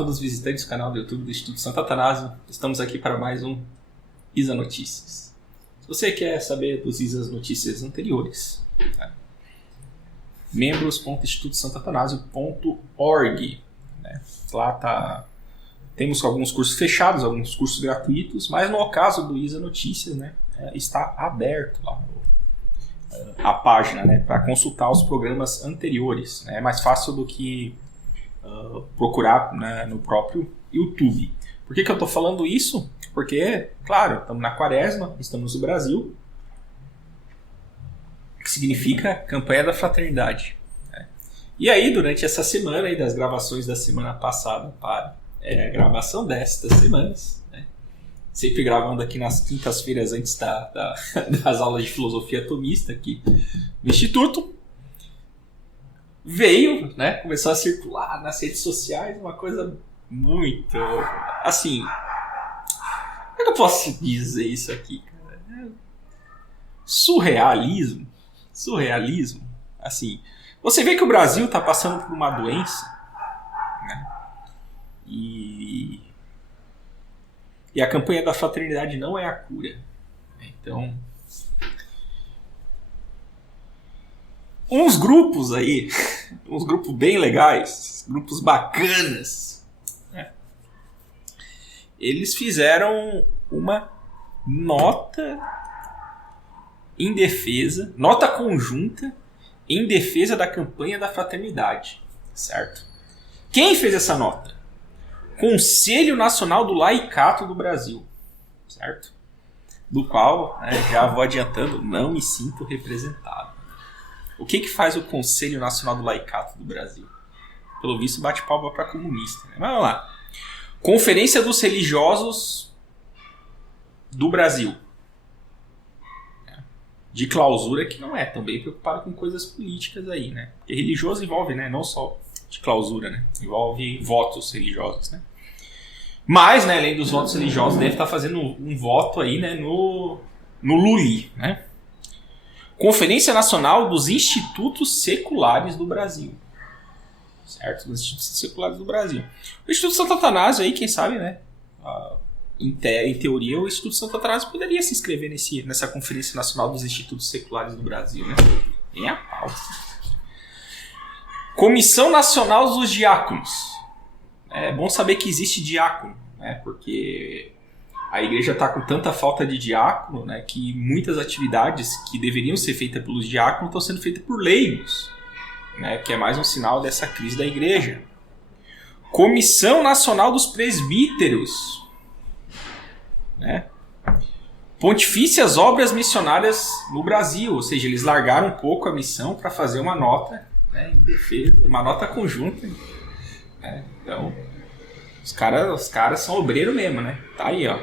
todos os visitantes do canal do YouTube do Instituto Santo Atanásio. Estamos aqui para mais um Isa Notícias. Se você quer saber dos Isas Notícias anteriores, né? membros.institutosantoatanasio.org, né? Lá temos alguns cursos fechados, alguns cursos gratuitos, mas no caso do Isa Notícias, né, está aberto lá a página, né, para consultar os programas anteriores. Né? É mais fácil do que procurar, né, no próprio YouTube. Por que eu estou falando isso? Porque, claro, estamos na quaresma, estamos no Brasil, que significa Campanha da Fraternidade. Né? E aí, durante essa semana, aí, das gravações da semana passada para a gravação destas semanas, né? Sempre gravando aqui nas quintas-feiras antes das aulas de filosofia atomista aqui no Instituto, veio, né, começou a circular nas redes sociais uma coisa muito, assim, como é que eu posso dizer isso aqui, cara? Surrealismo, assim, você vê que o Brasil está passando por uma doença, né, e a campanha da fraternidade não é a cura. Então, uns grupos aí, uns grupos bem legais, grupos bacanas, né? Eles fizeram uma nota conjunta em defesa da campanha da fraternidade, certo? Quem fez essa nota? Conselho Nacional do Laicato do Brasil, certo? Do qual, né, já vou adiantando, não me sinto representado. O que faz o Conselho Nacional do Laicato do Brasil? Pelo visto, bate palma para comunista. Né? Mas vamos lá. Conferência dos Religiosos do Brasil. De clausura, que não é também preocupado com coisas políticas aí, né? Porque religioso envolve, né, não só de clausura, né? Envolve votos religiosos, né? Mas, né, além dos votos religiosos, deve estar fazendo um voto aí, né, no Luli, né? Conferência Nacional dos Institutos Seculares do Brasil. Certo? Dos Institutos Seculares do Brasil. O Instituto Santo Atanásio aí, quem sabe, né? Em teoria, o Instituto Santo Atanásio poderia se inscrever nessa Conferência Nacional dos Institutos Seculares do Brasil, né? Nem a pau. Comissão Nacional dos Diáconos. É bom saber que existe diácono, né? Porque a igreja está com tanta falta de diácono, né, que muitas atividades que deveriam ser feitas pelos diáconos estão sendo feitas por leigos, né, que é mais um sinal dessa crise da igreja. Comissão Nacional dos Presbíteros, né? Pontifícias Obras Missionárias no Brasil, ou seja, eles largaram um pouco a missão para fazer uma nota, né, em defesa, uma nota conjunta. Né? Então, os caras são obreiro mesmo, né? Tá aí, ó.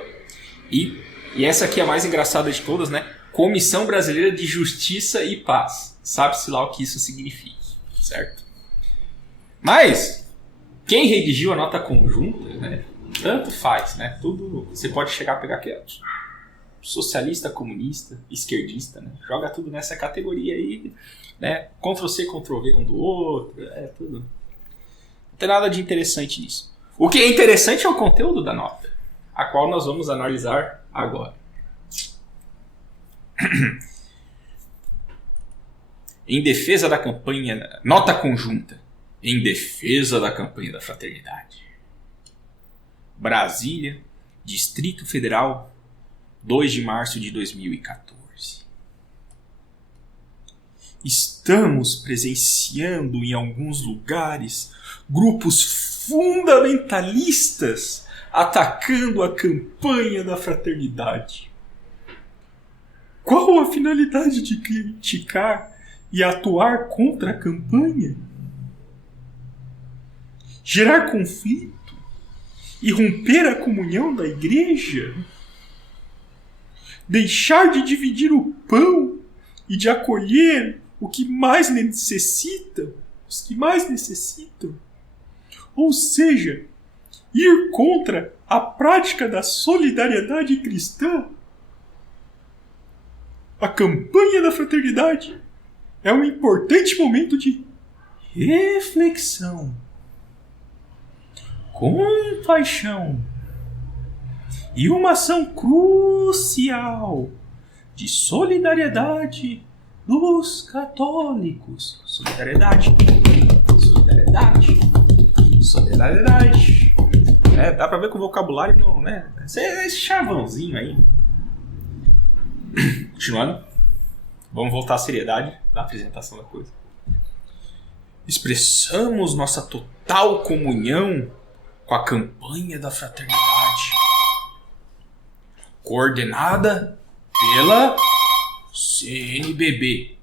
E essa aqui é a mais engraçada de todas, né? Comissão Brasileira de Justiça e Paz. Sabe-se lá o que isso significa, certo? Mas, quem redigiu a nota conjunta, né? Tanto faz, né? Tudo, você pode chegar a pegar quieto. Socialista, comunista, esquerdista, né? Joga tudo nessa categoria aí, né? Ctrl-C, Ctrl-V um do outro, tudo. Não tem nada de interessante nisso. O que é interessante é o conteúdo da nota, a qual nós vamos analisar agora. Em defesa da campanha, nota conjunta, em defesa da campanha da fraternidade. Brasília, Distrito Federal, 2 de março de 2014. Estamos presenciando em alguns lugares grupos fundamentalistas atacando a campanha da fraternidade. Qual a finalidade de criticar e atuar contra a campanha? Gerar conflito e romper a comunhão da igreja? Deixar de dividir o pão e de acolher os que mais necessitam? Ou seja, ir contra a prática da solidariedade cristã? A campanha da fraternidade é um importante momento de reflexão. compaixão e uma ação crucial de solidariedade dos católicos. Solidariedade. Dá pra ver que o vocabulário não, né? Esse chavãozinho aí. Continuando. Vamos voltar à seriedade da apresentação da coisa. Expressamos nossa total comunhão com a campanha da fraternidade, coordenada pela CNBB,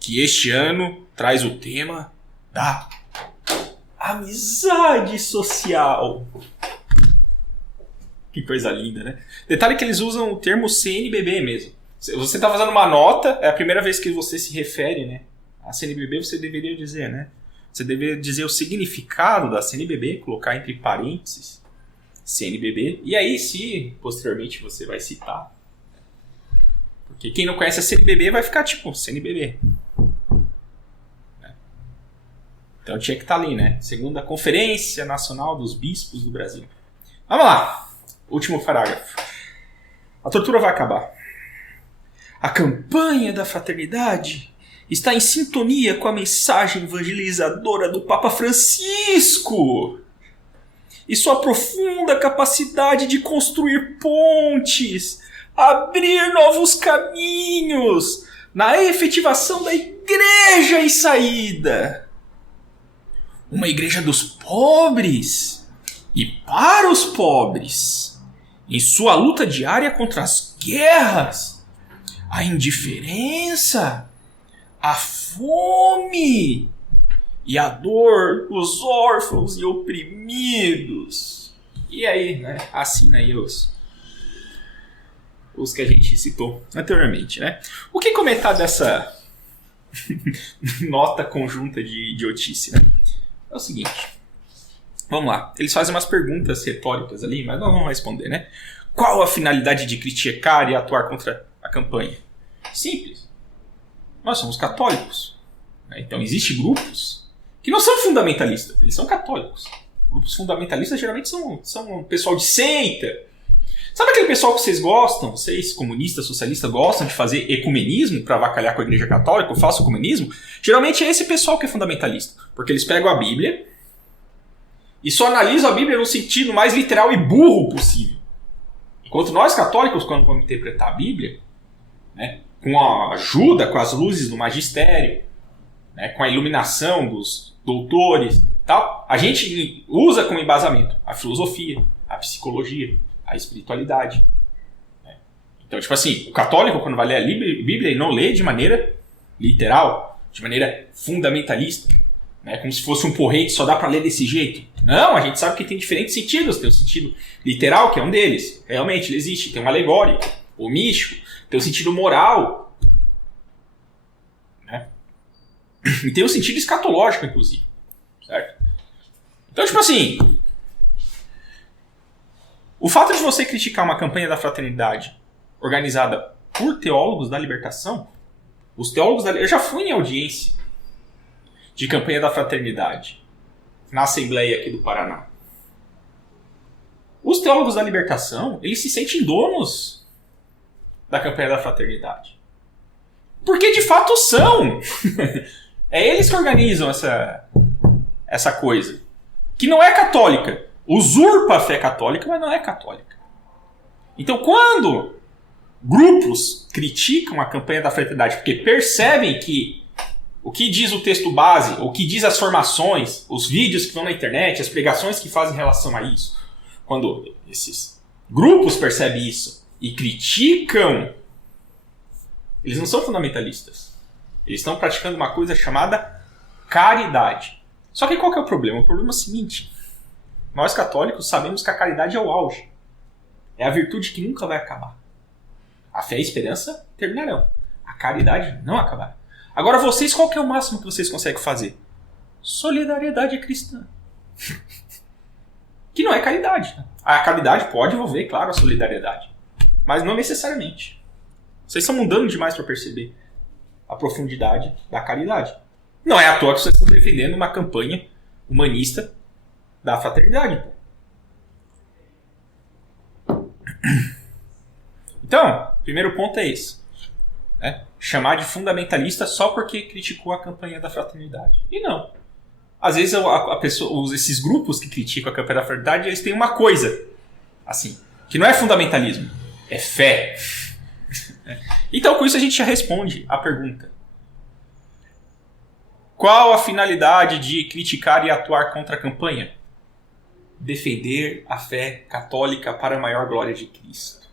que este ano traz o tema da amizade social. Que coisa linda, né? Detalhe que eles usam o termo CNBB mesmo. Você está fazendo uma nota, é a primeira vez que você se refere, né? A CNBB, você deveria dizer, né? Você deveria dizer o significado da CNBB, colocar entre parênteses CNBB, e aí se posteriormente você vai citar. Porque quem não conhece a CNBB vai ficar tipo CNBB. Então tinha que estar ali, né? Segunda Conferência Nacional dos Bispos do Brasil. Vamos lá. Último parágrafo. A tortura vai acabar. A campanha da fraternidade está em sintonia com a mensagem evangelizadora do Papa Francisco e sua profunda capacidade de construir pontes, abrir novos caminhos na efetivação da igreja em saída. Uma igreja dos pobres e para os pobres, em sua luta diária contra as guerras, a indiferença, a fome e a dor dos órfãos e oprimidos. E aí, né? Assina aí os que a gente citou anteriormente, né? O que comentar dessa nota conjunta de idiotice, né? É o seguinte. Vamos lá. Eles fazem umas perguntas retóricas ali, mas nós vamos responder, né? Qual a finalidade de criticar e atuar contra a campanha? Simples. Nós somos católicos. Então existem grupos que não são fundamentalistas, eles são católicos. Grupos fundamentalistas geralmente são pessoal de seita. Sabe aquele pessoal que vocês gostam, vocês comunistas, socialistas, gostam de fazer ecumenismo para avacalhar com a igreja católica, o falso ecumenismo? Geralmente é esse pessoal que é fundamentalista. Porque eles pegam a Bíblia e só analisam a Bíblia no sentido mais literal e burro possível. Enquanto nós católicos, quando vamos interpretar a Bíblia, né, com a ajuda, com as luzes do magistério, né, com a iluminação dos doutores, tal, a gente usa como embasamento a filosofia, a psicologia, a espiritualidade. Né? Então, tipo assim, o católico, quando vai ler a Bíblia, ele não lê de maneira literal, de maneira fundamentalista, né, como se fosse um porrete, só dá para ler desse jeito. Não, a gente sabe que tem diferentes sentidos. Tem o sentido literal, que é um deles. Realmente, ele existe. Tem o alegórico, o místico, tem o sentido moral. Né? E tem o sentido escatológico, inclusive. Certo? Então, tipo assim, o fato de você criticar uma campanha da fraternidade organizada por teólogos da libertação, os teólogos da... Eu já fui em audiência de campanha da fraternidade na Assembleia aqui do Paraná. Os teólogos da libertação, eles se sentem donos da campanha da fraternidade. Porque de fato são. É eles que organizam essa coisa. Que não é católica. Usurpa a fé católica, mas não é católica. Então quando grupos criticam a campanha da fraternidade porque percebem que o que diz o texto base, o que diz as formações, os vídeos que estão na internet, as pregações que fazem relação a isso, quando esses grupos percebem isso e criticam, eles não são fundamentalistas. Eles estão praticando uma coisa chamada caridade. Só que qual que é o problema? O problema é o seguinte: nós católicos sabemos que a caridade é o auge. É a virtude que nunca vai acabar. A fé e a esperança terminarão. A caridade não acabará. Agora vocês, qual que é o máximo que vocês conseguem fazer? Solidariedade cristã. Que não é caridade. Né? A caridade pode envolver, claro, a solidariedade. Mas não necessariamente. Vocês estão mudando demais para perceber a profundidade da caridade. Não é à toa que vocês estão defendendo uma campanha humanista da fraternidade. Pô. Então, primeiro ponto é esse. Né? Chamar de fundamentalista só porque criticou a campanha da fraternidade. E não. Às vezes a pessoa, esses grupos que criticam a campanha da fraternidade, eles têm uma coisa, assim, que não é fundamentalismo, é fé. Então, com isso a gente já responde a pergunta. Qual a finalidade de criticar e atuar contra a campanha? Defender a fé católica para a maior glória de Cristo.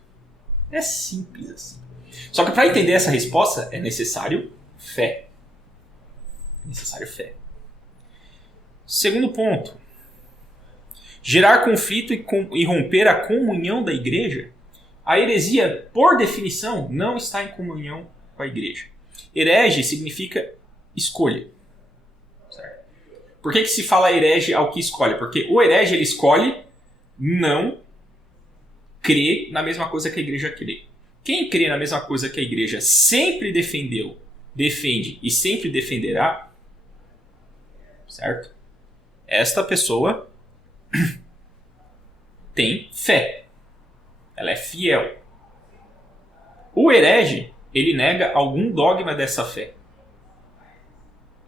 É simples assim. Só que para entender essa resposta é necessário fé. É necessário fé. Segundo ponto. Gerar conflito e romper a comunhão da igreja. A heresia, por definição, não está em comunhão com a igreja. Herege significa escolha. Certo? Por que se fala herege ao que escolhe? Porque o herege ele escolhe não crer na mesma coisa que a igreja crê. Quem crê na mesma coisa que a igreja sempre defendeu, defende e sempre defenderá, certo? Esta pessoa tem fé. Ela é fiel. O herege, ele nega algum dogma dessa fé.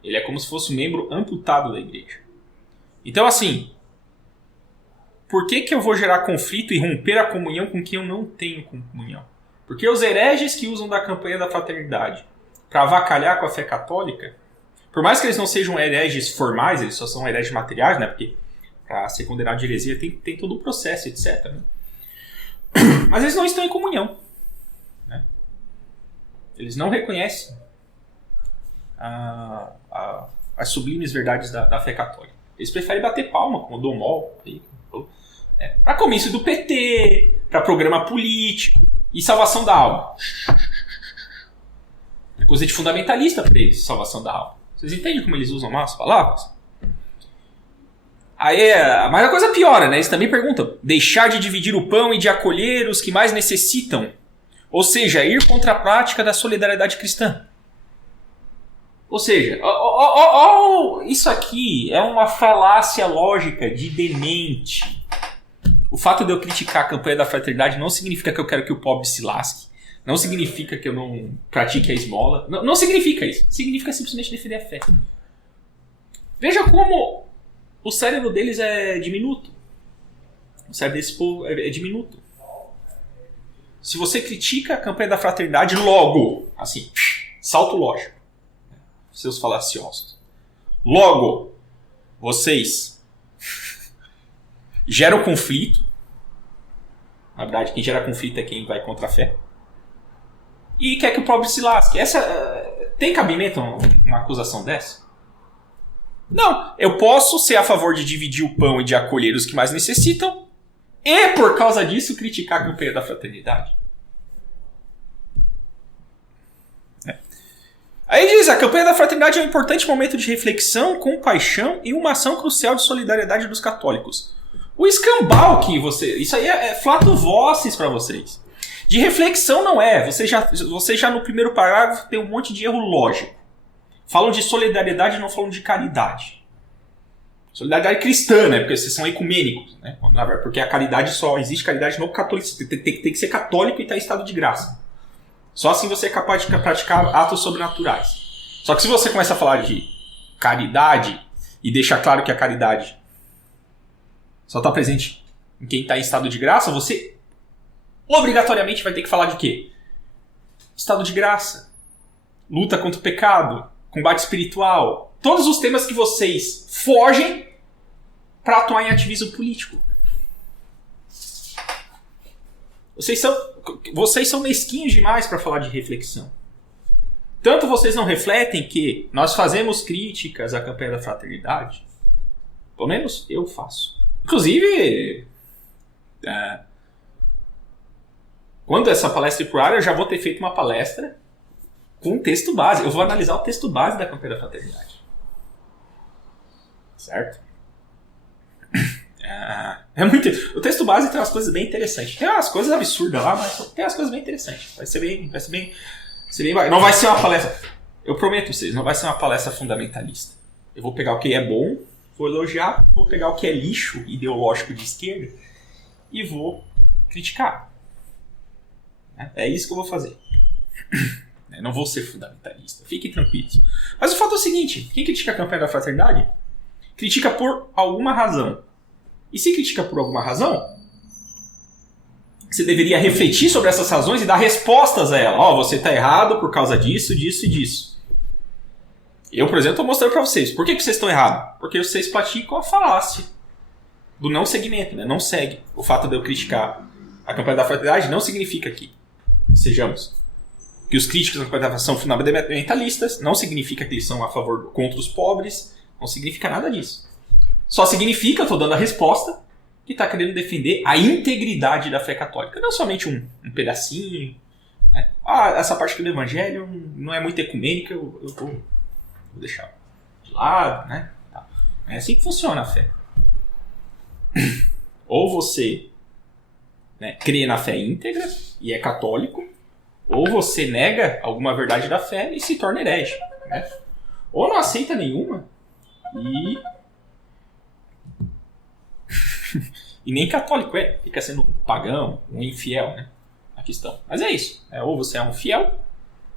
Ele é como se fosse um membro amputado da igreja. Então, assim, por que eu vou gerar conflito e romper a comunhão com quem eu não tenho comunhão? Porque os hereges que usam da campanha da fraternidade para avacalhar com a fé católica, por mais que eles não sejam hereges formais, eles só são hereges materiais, né? Porque para ser condenado de heresia tem todo o processo, etc. Né? Mas eles não estão em comunhão. Né? Eles não reconhecem as sublimes verdades da fé católica. Eles preferem bater palma, como o Domol, para comício do PT, para programa político e salvação da alma. É coisa de fundamentalista para eles, salvação da alma. Vocês entendem como eles usam mal as palavras? Aí, mas a coisa piora, né? Eles também perguntam: deixar de dividir o pão e de acolher os que mais necessitam. Ou seja, ir contra a prática da solidariedade cristã. Ou seja, isso aqui é uma falácia lógica de demente. O fato de eu criticar a campanha da fraternidade não significa que eu quero que o pobre se lasque. Não significa que eu não pratique a esmola. Não significa isso. Significa simplesmente defender a fé. Veja como o cérebro deles é diminuto. O cérebro desse povo é diminuto. Se você critica a campanha da fraternidade, logo, assim, salto lógico. Seus falaciosos. Logo, vocês geram conflito. Na verdade, quem gera conflito é quem vai contra a fé. E quer que o pobre se lasque. Tem cabimento uma acusação dessa? Não. Eu posso ser a favor de dividir o pão e de acolher os que mais necessitam e, por causa disso, criticar a campanha da fraternidade. Aí diz, a campanha da fraternidade é um importante momento de reflexão, compaixão e uma ação crucial de solidariedade dos católicos. O escambau que você... Isso aí é flato vocis para vocês. De reflexão não é. Você já no primeiro parágrafo tem um monte de erro lógico. Falam de solidariedade e não falam de caridade. Solidariedade cristã, né? Porque vocês são ecumênicos. Né? Porque a caridade só existe caridade no catolicismo. Tem que ser católico e estar em estado de graça. Só assim você é capaz de praticar atos sobrenaturais. Só que se você começa a falar de caridade e deixar claro que a caridade só está presente em quem está em estado de graça, você obrigatoriamente vai ter que falar de quê? Estado de graça, luta contra o pecado, combate espiritual. Todos os temas que vocês fogem para atuar em ativismo político. Vocês são mesquinhos demais para falar de reflexão. Tanto vocês não refletem que nós fazemos críticas à campanha da fraternidade. Pelo menos eu faço. Inclusive, quando essa palestra ir pro ar, eu já vou ter feito uma palestra com um texto base. Eu vou analisar o texto base da campanha da fraternidade. Certo? O texto base tem umas coisas bem interessantes. Tem umas coisas absurdas lá, mas tem umas coisas bem interessantes. Vai ser bem. Não vai ser uma palestra. Eu prometo vocês, não vai ser uma palestra fundamentalista. Eu vou pegar o que é bom vou elogiar, vou pegar o que é lixo ideológico de esquerda e vou criticar. É isso que eu vou fazer. Eu não vou ser fundamentalista, fiquem tranquilos. Mas o fato é o seguinte, quem critica a campanha da fraternidade, critica por alguma razão. E se critica por alguma razão, você deveria refletir sobre essas razões e dar respostas a ela. Você está errado por causa disso, disso e disso. Eu, por exemplo, estou mostrando para vocês. Por que vocês estão errados? Porque vocês praticam a falácia do não segmento, né? Não segue. O fato de eu criticar a campanha da fraternidade não significa que os críticos da campanha da fraternidade são fundamentalistas, não significa que eles são a favor contra os pobres, não significa nada disso. Só significa, eu estou dando a resposta, que está querendo defender a integridade da fé católica. Não somente um pedacinho. Né? Essa parte aqui do evangelho não é muito ecumênica, eu vou deixar de lado. Né? É assim que funciona a fé. Ou você crê na fé íntegra e é católico, ou você nega alguma verdade da fé e se torna herege. Né? Ou não aceita nenhuma e... e nem católico fica sendo um pagão, um infiel, né? A questão. Mas é isso. Ou você é um fiel,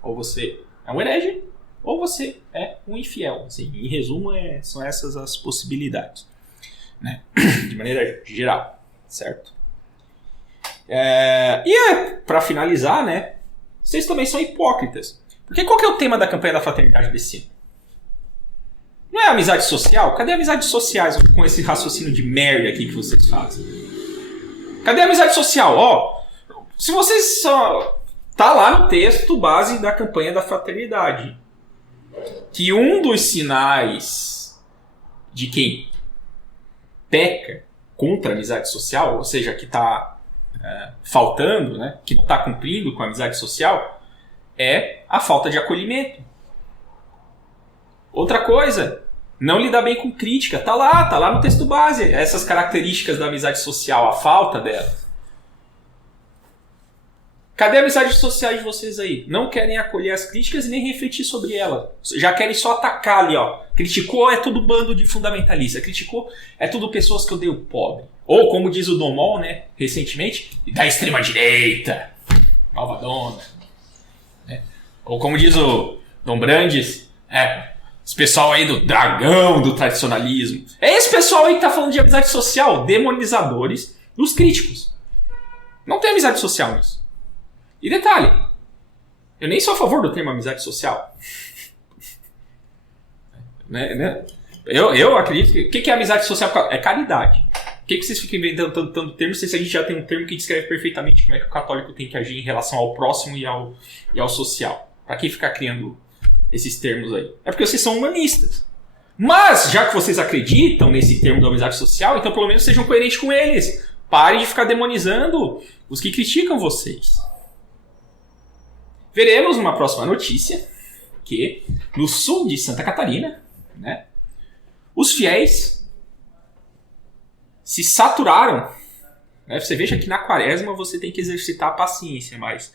ou você é um herege, ou você é um infiel. Assim, em resumo, são essas as possibilidades. Né? De maneira geral, certo? Para finalizar, né? Vocês também são hipócritas. Porque qual que é o tema da campanha da fraternidade desse ano? Não é amizade social? Cadê a amizade sociais com esse raciocínio de merda aqui que vocês fazem? Cadê a amizade social? Se vocês só... Tá lá no texto base da campanha da fraternidade. Que um dos sinais de quem peca contra a amizade social, ou seja, que está faltando, né, que não está cumprindo com a amizade social, é a falta de acolhimento. Outra coisa, não lidar bem com crítica. Tá lá no texto base. Essas características da amizade social, a falta dela. Cadê a amizade social de vocês aí? Não querem acolher as críticas e nem refletir sobre ela. Já querem só atacar ali, Criticou, é tudo bando de fundamentalista. Criticou, é tudo pessoas que odeiam o pobre. Ou, como diz o Dom Mol, né, recentemente, da extrema-direita. Malvadona. Ou como diz o Dom Brandes, esse pessoal aí do dragão, do tradicionalismo. É esse pessoal aí que tá falando de amizade social, demonizadores dos críticos. Não tem amizade social nisso. E detalhe, eu nem sou a favor do termo amizade social. Eu acredito que... O que é amizade social? É caridade. Por que vocês ficam inventando tanto termo se a gente já tem um termo que descreve perfeitamente como é que o católico tem que agir em relação ao próximo e ao social? Pra que ficar criando esses termos aí? É porque vocês são humanistas. Mas, já que vocês acreditam nesse termo da amizade social, então pelo menos sejam coerentes com eles. Parem de ficar demonizando os que criticam vocês. Veremos numa próxima notícia que no sul de Santa Catarina, né, os fiéis se saturaram. Né? Você veja que na quaresma você tem que exercitar a paciência, mas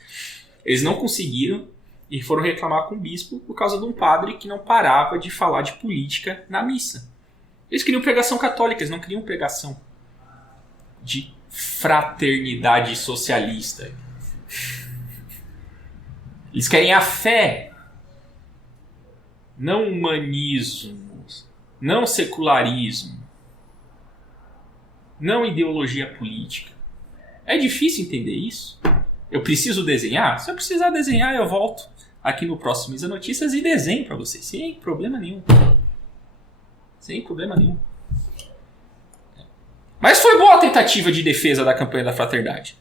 eles não conseguiram e foram reclamar com o bispo por causa de um padre que não parava de falar de política na missa. Eles queriam pregação católica, eles não queriam pregação de fraternidade socialista. Eles querem a fé, não humanismo, não secularismo, não ideologia política. É difícil entender isso? Eu preciso desenhar? Se eu precisar desenhar, eu volto aqui no próximo Isa Notícias e desenho para vocês, sem problema nenhum. Sem problema nenhum. Mas foi boa a tentativa de defesa da campanha da fraternidade.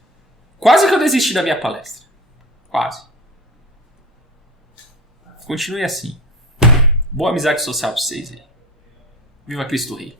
Quase que eu desisti da minha palestra. Quase. Continue assim. Boa amizade social para vocês aí. Viva Cristo Rei.